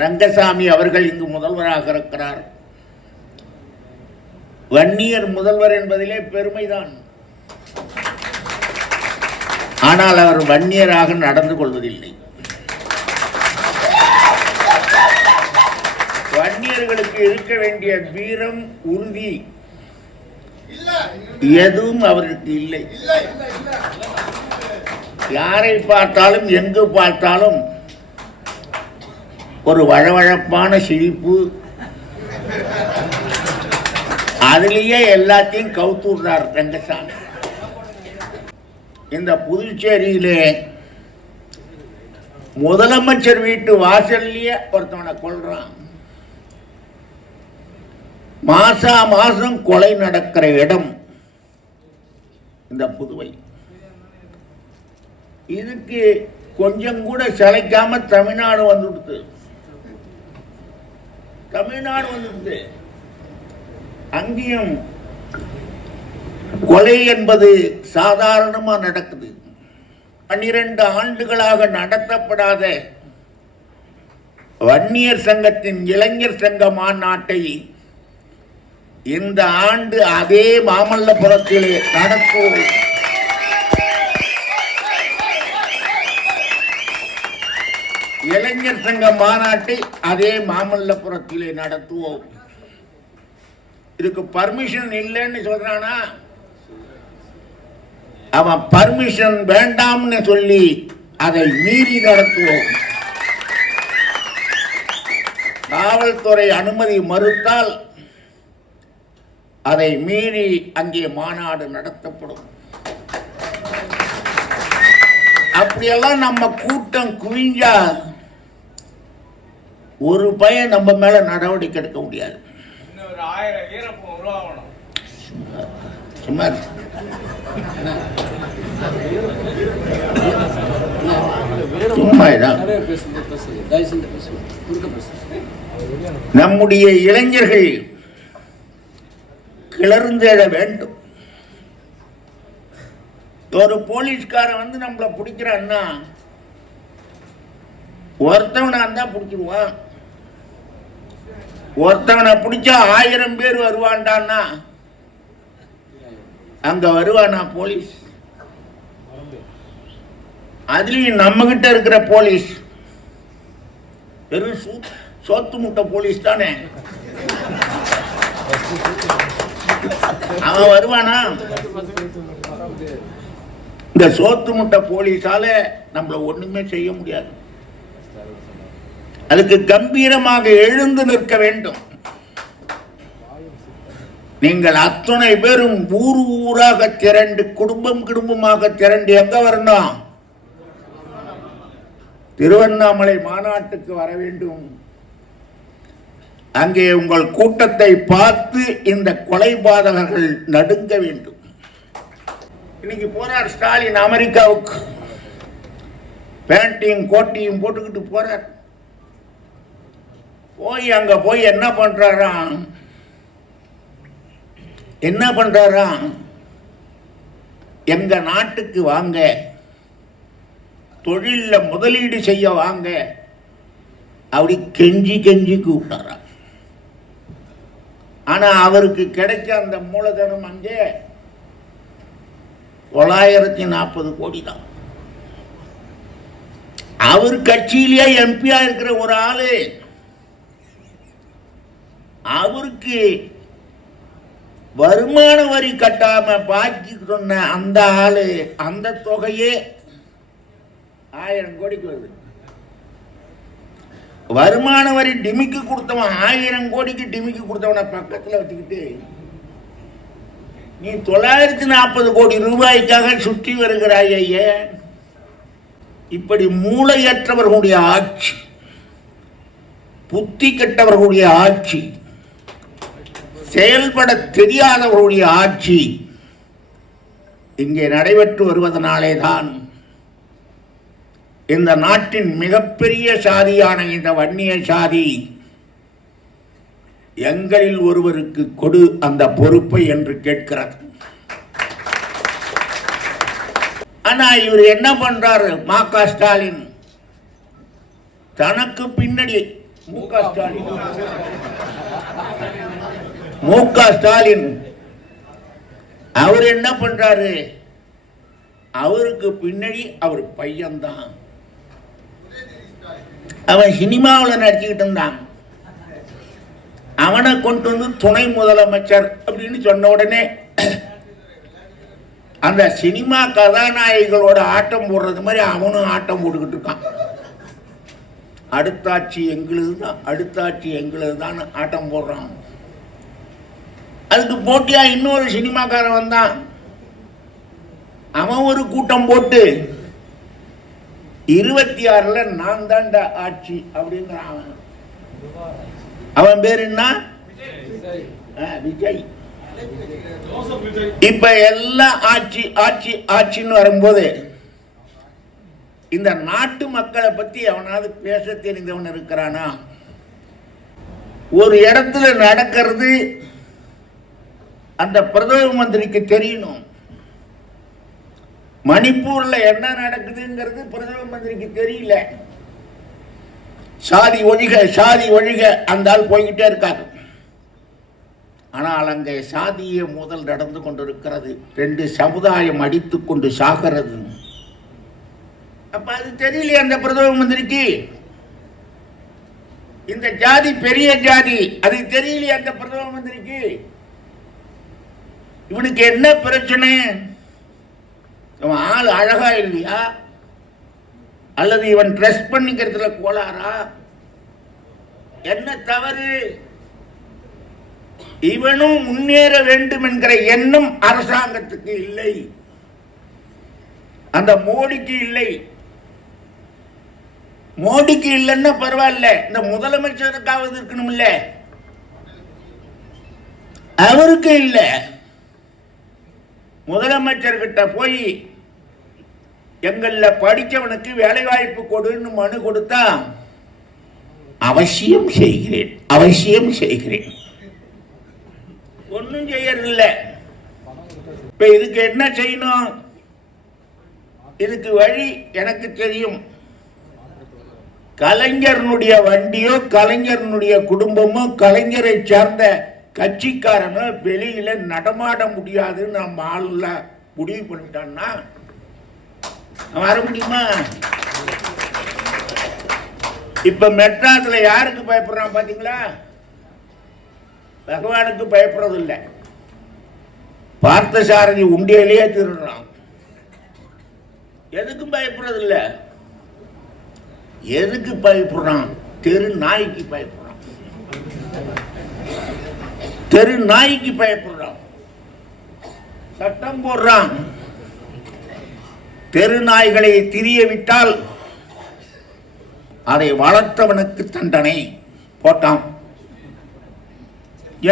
ரங்கசாமி அவர்கள் இங்கு முதல்வராக இருக்கிறார். வன்னியர் முதல்வர் என்பதிலே பெருமைதான். ஆனால் அவர் வன்னியராக நடந்து கொள்வதில்லை. வன்னியர்களுக்கு இருக்க வேண்டிய வீரம் உறுதி எதுவும் அவருக்கு இல்லை. யாரை பார்த்தாலும் எங்கு பார்த்தாலும் ஒரு வழவழப்பான சிரிப்பு. அதுலேயே எல்லாத்தையும் கவுத்துடுறார் ரங்கசாமி. இந்த புதுச்சேரியிலே முதலமைச்சர் வீட்டு வாசல்லையே ஒருத்தவனை கொள்றான் மாசா மாசம் கொலை நடக்கிற இடம் இந்த புதுவை. இதுக்கு கொஞ்சம் கூட சளைக்காம தமிழ்நாடு வந்துடுது. தமிழ்நாடு வந்துடுது அங்கேயும் கொலை என்பது சாதாரணமாக நடக்குது. பன்னிரண்டு ஆண்டுகளாக நடத்தப்படாத வன்னியர் சங்கத்தின் இளைஞர் சங்க மாநாட்டை இந்த ஆண்டு அதே மாமல்லபுரத்திலே நடத்துவோம். இளைஞர் சங்க மாநாட்டை அதே மாமல்லபுரத்திலே நடத்துவோம். இதுக்கு பர்மிஷன் இல்லைன்னு சொல்றானா? அவன் பர்மிஷன் வேண்டாம்னு சொல்லி அதை மீறி நடத்துவோம். காவல்துறை அனுமதி மறுத்தால் அதை மீறி அங்கே மாநாடு நடத்தப்படும். அப்படியெல்லாம் நம்ம கூட்டம் குவிஞ்சா ஒரு பையன் நம்ம மேல நடவடிக்கை எடுக்க முடியாது. சும்மா நம்முடைய இளைஞர்கள் கிளர்ந்தெழ வேண்டும். ஒரு போலீஸ்காரன் வந்து நம்மளை பிடிக்கிறான்னா ஒருத்தவனா இருந்தா பிடிச்சிருவான். ஒருத்தவனை பிடிச்சா ஆயிரம் பேர் வருவான்டான்னா அங்க வருவானா போலீஸ்? அதுலயும் நம்ம கிட்ட இருக்கிற போலீஸ். வெறும் சோத்து முட்டை போலீஸ் தானே? அவன் வருவானா? இந்த சோத்து முட்டை போலீஸால நம்மள ஒண்ணுமே செய்ய முடியாது. அதுக்கு கம்பீரமாக எழுந்து நிற்க வேண்டும். நீங்கள் அத்தனை பேரும் ஊர் ஊராக திரண்டு குடும்பம் குடும்பமாக திரண்டு எங்க வரணும்? திருவண்ணாமலை மாநாட்டுக்கு வர வேண்டும். அங்கே உங்கள் கூட்டத்தை பார்த்து இந்த கொலை பாதகர்கள் நடுங்க வேண்டும். இன்னைக்கு போறார் ஸ்டாலின் அமெரிக்காவுக்கு. பேண்டையும் கோட்டையும் போட்டுக்கிட்டு போறார். போய் அங்கே போய் என்ன பண்ணுறாராம் என்ன பண்ணுறாராம் எங்கள் நாட்டுக்கு வாங்க. தொழிலில் முதலீடு செய்ய வாங்க. அப்படி கெஞ்சி கெஞ்சி கூப்பிட்டாராம். ஆனால் அவருக்கு கிடைச்ச அந்த மூலதனம் அங்கே தொள்ளாயிரத்தி நாற்பது கோடி தான். அவர் கட்சியிலேயே எம்பியா இருக்கிற ஒரு ஆளு அவருக்கு வருமான வரி கட்டாம பாக்கி சொன்ன அந்த ஆளு அந்த தொகையே ஆயிரம் கோடிக்கு வருது. வருமான வரி டிமிக்கு கொடுத்தவன் ஆயிரம் கோடிக்கு டிமிக்கு கொடுத்தவனை பக்கத்துல வச்சுக்கிட்டு நீ தொள்ளாயிரத்தி நாற்பது கோடி ரூபாய்க்காக சுற்றி வருகிறாய் ஐயா இப்படி மூளையற்றவர்களுடைய ஆட்சி புத்தி கெட்டவர்களுடைய ஆட்சி செயல்பட தெரியாதவர்களுடைய ஆட்சி இங்கே நடைபெற்று வருவதனாலே தான் இந்த நாட்டின் மிகப்பெரிய சாதியான இந்த வன்னிய சாதி எங்களில் ஒருவருக்கு கொடு அந்த பொறுப்பை என்று கேட்கிறது. ஆனா இவர் என்ன பண்றாரு? மா க ஸ்டாலின். தனக்கு பின்னாடி மு க ஸ்டாலின். மு க ஸ்டாலின் அவர் என்ன பண்றாரு? அவருக்கு பின்னாடி அவர் பையன்தான். அவன் சினிமாவில் நடிச்சுக்கிட்டு இருந்தான். அவனை கொண்டு வந்து துணை முதலமைச்சர் அப்படின்னு சொன்ன உடனே அந்த சினிமா கதாநாயகிகளோட ஆட்டம் போடுறது மாதிரி அவனும் ஆட்டம் போட்டுக்கிட்டு இருக்கான். அடுத்தாட்சி எங்களுது தான் அடுத்தாட்சி எங்களுது தான் ஆட்டம் போடுறான். அதுக்கு போட்டியா இன்னொரு சினிமாக்காரன் வந்தான். அவன் ஒரு கூட்டம் போட்டு இருபத்தி ஆறுல நான் தாண்ட ஆட்சி அப்படிங்கிறான் அவன். அவன் பேர் என்ன? விஜய். இப்ப எல்லாம் ஆட்சி ஆட்சி ஆட்சின்னு வரும்போது இந்த நாட்டு மக்களை பத்தி எவனாவது பேச தெரிந்தவன் இருக்கிறானா? ஒரு இடத்துல நடக்கிறது அந்த பிரதம மந்திரிக்கு தெரியணும். மணிப்பூர்ல என்ன நடக்குதுங்கிறது பிரதம மந்திரிக்கு தெரியல. சாதி ஒழிக சாதி ஒழிக அந்த ஆள் போய்கிட்டே இருக்காரு. ஆனால் அங்கே சாதிய முதல் நடந்து கொண்டிருக்கிறது. ரெண்டு சமுதாயம் அடித்து கொண்டு சாகிறது. அப்ப அது தெரியலையே அந்த பிரதம மந்திரிக்கு. இந்த ஜாதி பெரிய ஜாதி அது தெரியலையே அந்த பிரதம மந்திரிக்கு. இவனுக்கு என்ன பிரச்சனை? இவன் ஆள் அழகா இல்லையா? அல்லது இவன் ட்ரெஸ் பண்ணிக்கிறதுல கோளாறா? என்ன தவறு? இவனும் முன்னேற வேண்டும் என்கிற எண்ணம் அரசாங்கத்துக்கு இல்லை. அந்த மோடிக்கு இல்லை. மோடிக்கு இல்லைன்னா பரவாயில்ல. இந்த முதலமைச்சருக்காவது இருக்கணும் இல்ல அவருக்கு இல்லை. முதலமைச்சர்கிட்ட போய் எங்களில் படிச்சவனுக்கு வேலைவாய்ப்பு கொடுன்னு மனு கொடுத்தா அவசியம் செய்கிறேன் அவசியம் செய்கிறேன். ஒன்றும் செய்யறதில்ல. இப்போ இதுக்கு என்ன செய்யணும்? இதுக்கு வழி எனக்கு தெரியும். கலைஞரனுடைய வண்டியோ கலைஞரனுடைய குடும்பமோ கலைஞரை சார்ந்த கட்சிக்காரனை வெளியில நடமாட முடியாதுன்னு நம்ம ஆளுல முடிவு பண்ணிட்டான்னா வர முடியுமா? இப்ப மெட்ராஸ்ல யாருக்கு பயப்படுறான் பாத்தீங்களா? பகவானுக்கு பயப்படுறது இல்லை பார்த்தசாரதி உண்டியிலேயே திருடுறான். எதுக்கும் பயப்படுறது இல்லை எதுக்கு பயப்படுறான்? தெரு நாய்க்கு பயப்படுறான். தெரு நாய்க்கு பயப்படுறான். சட்டம் போடுறான். தெரு நாய்களை திரிய விட்டால் அதை வளர்த்தவனுக்கு தண்டனை போட்டான்.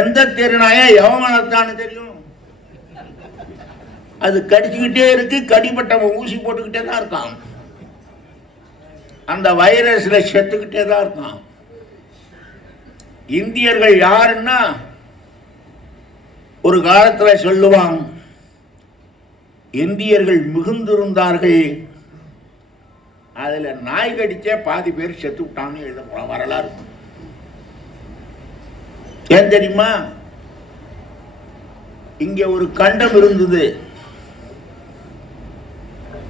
எந்த தெரு நாயை எவன் வளர்த்தான்னு தெரியும்? அது கடிச்சுக்கிட்டே இருக்கு கடிப்பட்டவன் ஊசி போட்டுக்கிட்டே தான் இருக்கான். அந்த வைரஸ்ல செத்துக்கிட்டே தான் இருக்கான். இந்தியர்கள் யாருன்னா ஒரு காலத்தில் சொல்லுவான் இந்தியர்கள் மிகுந்திருந்தார்கள். அதில் நாய் கடிச்சே பாதி பேர் செத்து விட்டான்னு எழுத போல வரலாறு. ஏன் தெரியுமா? இங்க ஒரு கண்டம் இருந்தது.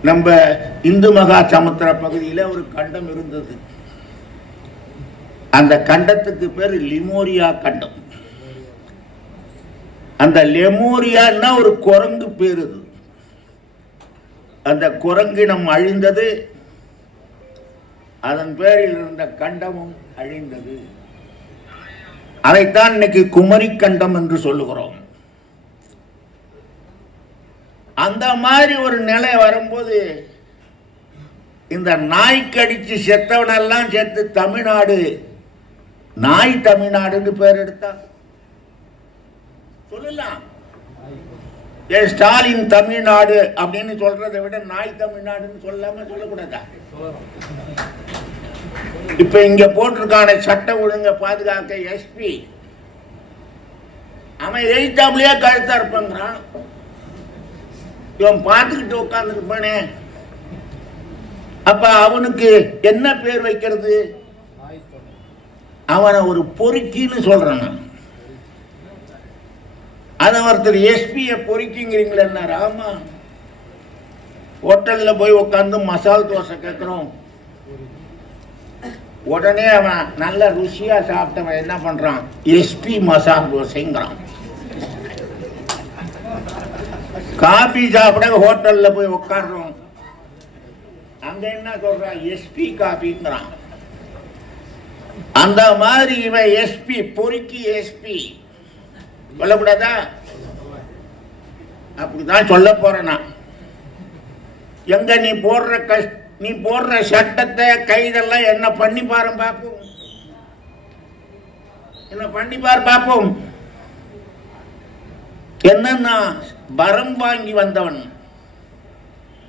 நம்ம இந்து மகா சமுத்திர பகுதியில் ஒரு கண்டம் இருந்தது. அந்த கண்டத்துக்கு பேர் லிமோரியா கண்டம். அந்த லெமோரியான்னா ஒரு குரங்கு பேர் அந்த குரங்கினம் அழிந்தது அதன் பேரில் இருந்த கண்டமும் அழிந்தது. அதைத்தான் இன்னைக்கு குமரி கண்டம் என்று சொல்லுகிறோம். அந்த மாதிரி ஒரு நிலை வரும்போது இந்த நாய் கடிச்சு செத்தவனெல்லாம் சேர்த்து தமிழ்நாடு நாய் தமிழ்நாடுன்னு பேர் எடுத்தான் சொல்லலாம் ஏ ஸ்டாலின் தமிழ்நாடு அப்படின்னு சொல்றதை விட நாய் தமிழ்நாடுன்னு சொல்லாம சொல்லக்கூடாதா? இப்ப இங்க போட்டிருக்கான சட்ட ஒழுங்க பாதுகாக்க எஸ்பி அவன் எழுத்தாப்புலயே கழுத்தா இருப்பாங்கிறான். இவன் பார்த்துக்கிட்டு உட்காந்துருப்பானே அப்ப அவனுக்கு என்ன பேர் வைக்கிறது? அவனை ஒரு பொறுக்கின்னு சொல்றான் நான். அதை ஒருத்தர் எஸ்பியை பொறுக்கிங்கிறீங்களேன்னாரு ஆமா ஹோட்டலில் போய் உட்காந்து மசால் தோசை கேட்குறோம். உடனே அவன் நல்ல ருசியா சாப்பிட்டவன் என்ன பண்றான்? எஸ்பி மசால் தோசைங்கிறான். காபி சாப்பிட ஹோட்டல்ல போய் உட்காடுறோம் அங்க என்ன சொல்றான் எஸ்பி காபிங்கிறான். அந்த மாதிரி இவன் எஸ்பி பொறுக்கி எஸ்பி சொல்லக்கூடாதா? அப்படிதான் சொல்ல போறேன். நான் எங்க நீ போடுற கஷ் நீ போடுற சட்டத்தை கைதெல்லாம் என்ன பண்ணி பாரு பார்ப்போம் என்ன பண்ணி பாரு பார்ப்போம் என்னன்னா வரம் வாங்கி வந்தவன்.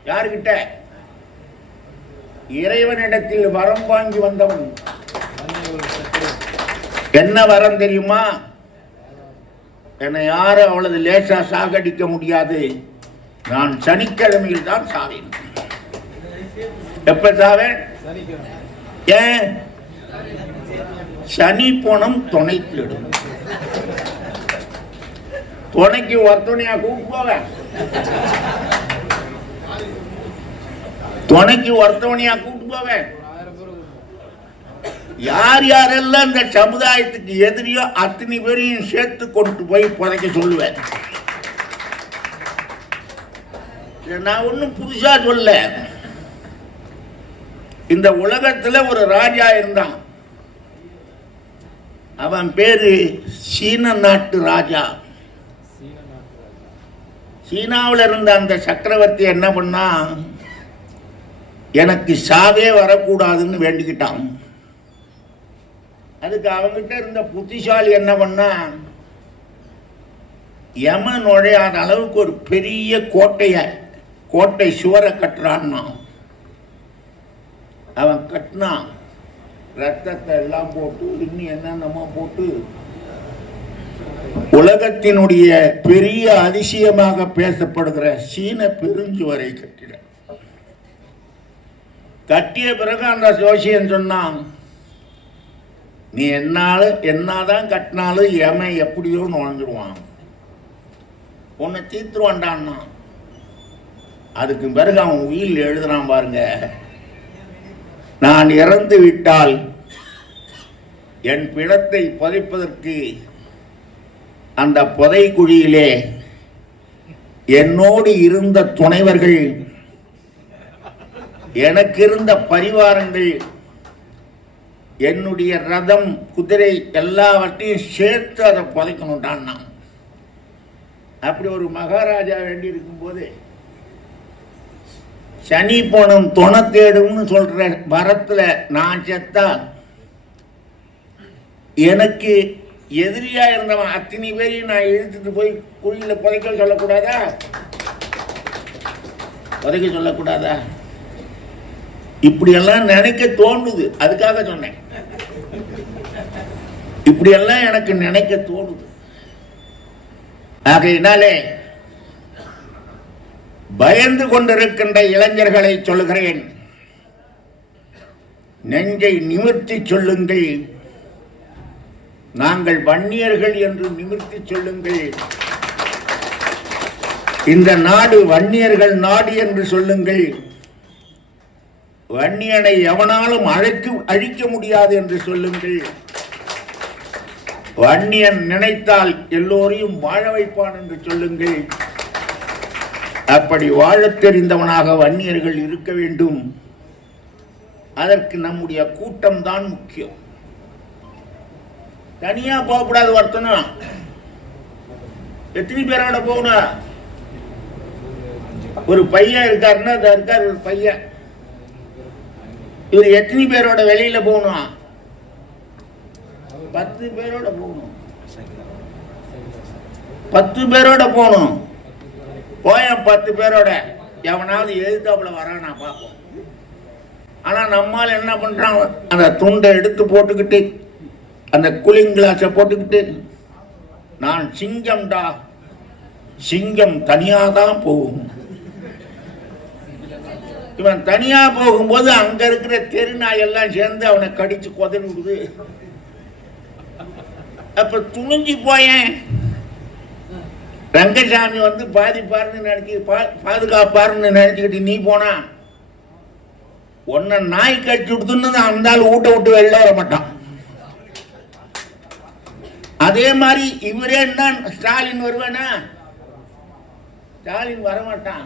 யாருகிட்ட? இறைவனிடத்தில் வரம் வாங்கி வந்தவன். என்ன வரம் தெரியுமா? என்னை யாரும் அவ்வளவு லேசா சாகடிக்க முடியாது. நான் சனிக்கிழமையில் தான் சாவேன். எப்ப சாவேன்? ஏன்? சனி போனம் துணை தேடும் துணைக்கு ஒருத்தனையா கூப்பிட்டு போவேன் துணைக்கு ஒருத்தவனையா கூப்பிட்டு போவேன் யார் யாரெல்லாம் இந்த சமுதாயத்துக்கு எதிரியோ அத்தனை பேரையும் சேர்த்து கொண்டு போய் புதைக்க சொல்லுவேன். நான் ஒன்றும் புதுசாக சொல்ல. இந்த உலகத்தில் ஒரு ராஜா இருந்தான். அவன் பேரு சீன நாட்டு ராஜா. சீனாவில் இருந்த அந்த சக்கரவர்த்தி என்ன பண்ணா எனக்கு சாவே வரக்கூடாதுன்னு வேண்டிக்கிட்டான். அதுக்கு அவங்கிட்ட இருந்த புத்திசாலி என்ன பண்ணா யம நுழையாத அளவுக்கு ஒரு பெரிய கோட்டைய கோட்டை சுவரை கட்டுறான்னா அவன் கட்டினான். ரத்தத்தை எல்லாம் போட்டு இன்னும் என்னென்னமோ போட்டு உலகத்தினுடைய பெரிய அதிசயமாக பேசப்படுகிற சீன பெருஞ்சுவரை கட்டிட. கட்டிய பிறகு அந்த ஜோசியன் சொன்னான் நீ என்னால் என்னதான் கட்டினாலும் எமன் எப்படியோ நுழைஞ்சிருவான் உன்னை தீர்த்துருவான்டான்னா அதுக்கு பிறகு அவன் உயில் எழுதுறான் பாருங்க. நான் இறந்து விட்டால் என் பிணத்தை புதைப்பதற்கு அந்த புதைக்குழியிலே என்னோடு இருந்த துணைவர்கள் எனக்கு இருந்த பரிவாரங்கள் என்னுடைய ரதம் குதிரை எல்லாவற்றையும் சேர்த்து அதை புதைக்கணும்டான் நான். அப்படி ஒரு மகாராஜா வேண்டி இருக்கும்போது சனி போனம் துணை தேடும்னு சொல்ற வரத்துல நான் செத்தா எனக்கு எதிரியா இருந்தவன் அத்தனை பேரையும் நான் இழுத்துட்டு போய் குழியில புதைக்க சொல்லக்கூடாதா? புதைக்க சொல்லக்கூடாதா? இப்படியெல்லாம் நினைக்க தோணுது. அதுக்காக சொன்னேன். இப்படியெல்லாம் எனக்கு நினைக்க தோணுது. ஆகையினாலே பயந்து கொண்டிருக்கின்ற இளைஞர்களை சொல்லுகிறேன். நெஞ்சை நிமிர்த்தி சொல்லுங்கள். நாங்கள் வன்னியர்கள் என்று நிமிர்த்தி சொல்லுங்கள். இந்த நாடு வன்னியர்கள் நாடு என்று சொல்லுங்கள். வன்னியனை எவனாலும் அழைக்க அழிக்க முடியாது என்று சொல்லுங்கள். வன்னியன் நினைத்தால் எல்லோரையும் வாழ வைப்பான் என்று சொல்லுங்கள். அப்படி வாழத் தெரிந்தவனாக வன்னியர்கள் இருக்க வேண்டும். அதற்கு நம்முடைய கூட்டம் தான் முக்கியம். தனியா போகக்கூடாது ஒருத்தனும் எத்தனை பேரோட போகணும் ஒரு பையன் இருக்காருன்னா இருக்கார் ஒரு பையன். இவர் எத்தனை பேரோட வெளியில போகணும் பத்து பேரோட போகணும். பத்து பேரோட போகணும். போயேன் பத்து பேரோட. எவனாவது எதிர்த்தாப்புல நான் பார்ப்போம். ஆனால் நம்மால் என்ன பண்ணுறான் அந்த துண்டை எடுத்து போட்டுக்கிட்டு அந்த கூலிங் கிளாஸை போட்டுக்கிட்டு நான் சிங்கம்டா. சிங்கம் தனியாக தான் போகும். இவன் தனியாக போகும்போது அங்கே இருக்கிற தெரு நாய் எல்லாம் சேர்ந்து அவனை கடித்து கொதறி விடுது. அப்ப துணிஞ்சு போயேன். ரங்கசாமி வந்து பாதிப்பாருன்னு நினைச்சு பா- பாதுகாப்பாருன்னு நினைச்சுக்கிட்டு நீ போனா? உன்னை நாய் கழிச்சு கொடுத்துன்னு அந்த ஆள் வீட்டை விட்டு வெளில வர மாட்டான். அதே மாதிரி இவரே தான் ஸ்டாலின் வருவேனா? ஸ்டாலின் வரமாட்டான்.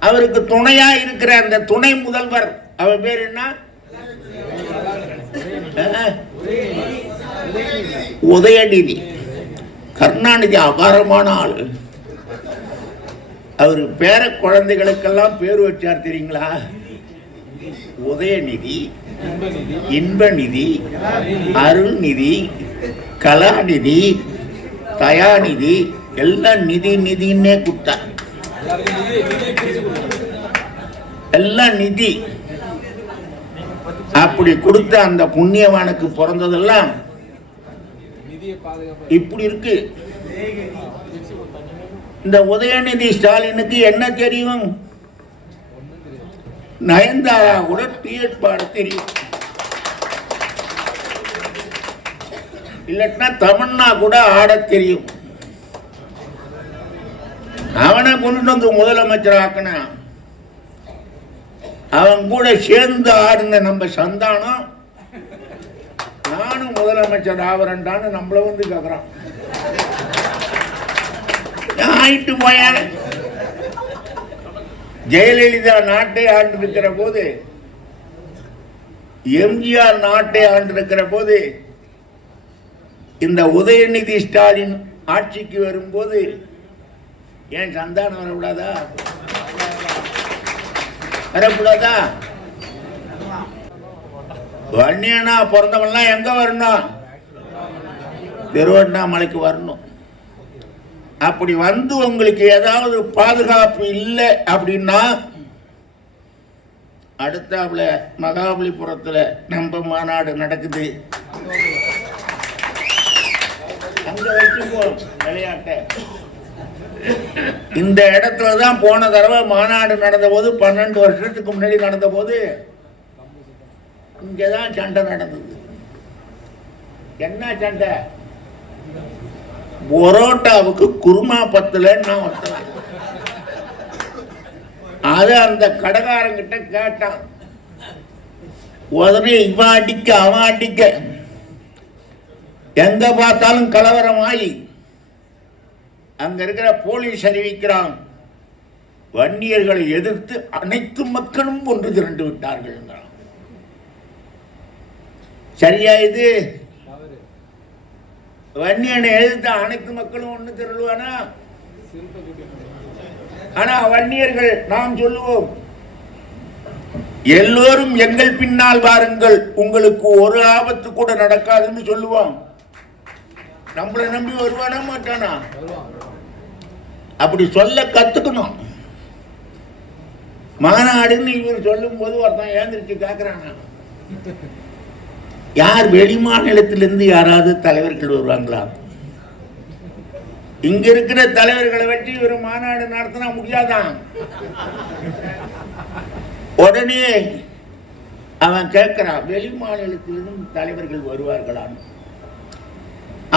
அவருக்கு துணையா இருக்கிற அந்த துணை முதல்வர் அவர் பேர் என்ன? உதயநிதி. கருணாநிதி அபாரமான ஆள் அவர் பேர குழந்தைகளுக்கெல்லாம் பேர் வச்சார் தெரியுங்களா? உதயநிதி இன்பநிதி அருள்நிதி கலாநிதி தயாநிதி எல்லாம் நிதி நிதின்னே கொடுத்தார். எல்லாம் நிதி. அப்படி கொடுத்த அந்த புண்ணியவானுக்கு பிறந்ததெல்லாம் இப்படி இருக்கு. இந்த உதயநிதி ஸ்டாலினுக்கு என்ன தெரியும்? நயன்தாரா கூட டிஎட் பாட தெரியும். இல்லட்டினா தமிழ்னா கூட ஆட தெரியும். அவனை கொண்டு வந்து முதலமைச்சர் ஆக்கினான் அவன் கூட சேர்ந்து ஆடின நம்ம சந்தானம் முதலமைச்சர் ஆவரண்டான்னு நம்மள வந்து கேக்குறான். ஆயிட்டு போயான். ஜெயலலிதா நாட்டை ஆண்டு இருக்கிற போது எம்ஜிஆர் நாட்டை ஆண்டு இருக்கிற போது இந்த உதயநிதி ஸ்டாலின் ஆட்சிக்கு வரும்போது ஏன் சந்தானம் வரக்கூடாதா? வரக்கூடாதா? வன்னியனா பிறந்தவன்லாம் எங்க வரணும்? திருவண்ணாமலைக்கு வரணும். அப்படி வந்து உங்களுக்கு ஏதாவது பாதுகாப்பு இல்லை அப்படின்னா அடுத்தாப்புல மகாபலிபுரத்துல நம்ம மாநாடு நடக்குது. அங்க வச்சுக்குவோம் விளையாட்டை. இந்த இடத்துல தான் போன தடவை மாநாடு நடந்த போது பன்னெண்டு வருஷத்துக்கு முன்னாடி நடந்த போது இங்கதான் சண்டை நடந்தது. என்ன சண்டை? பரோட்டாவுக்கு குருமா பத்தலன்னு நான் ஒருத்தன். அது அந்த கடைக்காரங்கிட்ட கேட்டான். உடனே இவன் அடிக்க அவன் அடிக்க. எங்க பார்த்தாலும் கலவரமாயி. அங்க இருக்கிற போலீஸ் அறிவிக்கிறான். வன்னியர்களை எதிர்த்து அனைத்து மக்களும் ஒன்று திரண்டு விட்டார்கள் என்றான். சரியா இது? வன்னியனை எழுத அனைத்து மக்களும் ஒன்று திரளுவானா? ஆனா வன்னியர்கள் நாம் சொல்லுவோம் எல்லோரும் எங்கள் பின்னால் வாருங்கள் உங்களுக்கு ஒரு ஆபத்து கூட நடக்காதுன்னு சொல்லுவோம். நம்மளை நம்பி வருவானா மாட்டானா? அப்படி சொல்ல கத்துக்கணும். மாநாடுன்னு இவர் சொல்லும் போது ஒருத்தன் ஏந்திரிச்சு கேக்குறாங்க யார் வெளி மாநிலத்திலிருந்து யாராவது தலைவர்கள் வருவாங்களா? இங்க இருக்கிற தலைவர்களை வச்சு ஒரு மாநாடு நடத்தினா முடியாதான் உடனே அவன் கேட்கிறான் வெளி மாநிலத்திலிருந்து தலைவர்கள் வருவார்களான்னு.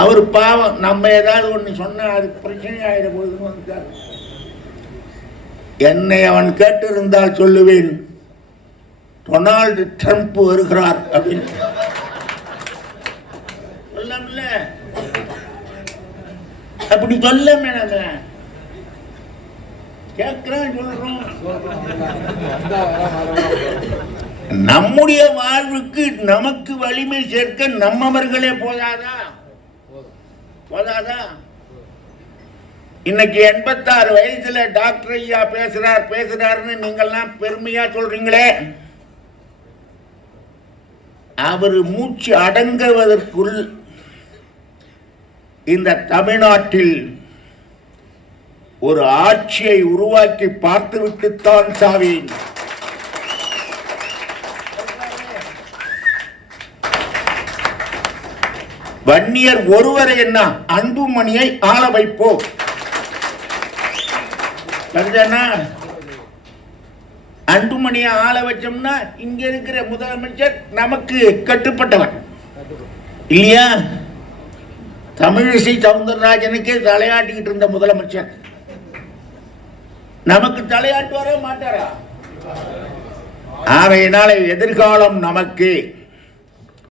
அவர் பாவம் நம்ம ஏதாவது ஒண்ணு சொன்னா அது பிரச்சனை ஆயிட போகுதுன்னு வந்துட்டார். என்னை அவன் கேட்டிருந்தால் சொல்லுவேன் டொனால்டு ட்ரம்ப் வருகிறார் அப்படின்னு. சொல்லலாம்ல அப்படி சொல்ல மேடம் கேட்கிறோம் சொல்றோம் நம்முடைய வாழ்வுக்கு நமக்கு வலிமை சேர்க்க நம்மவர்களே போதாதா? போதாதா? இன்னைக்கு எண்பத்தாறு வயசுல டாக்டர் ஐயா பேசுறார் பேசுறாருன்னு நீங்கள்லாம் பெருமையா சொல்றீங்களே. அவர் மூச்சு அடங்குவதற்குள் இந்த தமிழ்நாட்டில் ஒரு ஆட்சியை உருவாக்கி பார்த்துவிட்டுத்தான் சாவேன் வன்னியர் ஒருவரை என்ன அன்புமணியை ஆள வைப்போம் அன்புமணியை ஆள வச்சோம்னா இங்க இருக்கிற முதலமைச்சர் நமக்கு கட்டுப்பட்டவன். இல்லையா? தமிழிசை சவுந்தரராஜனுக்கே தலையாட்டிக்கிட்டு இருந்த முதலமைச்சர். நமக்கு தலையாட்டுவாரே மாட்டாரா? ஆகையினால எதிர்காலம் நமக்கு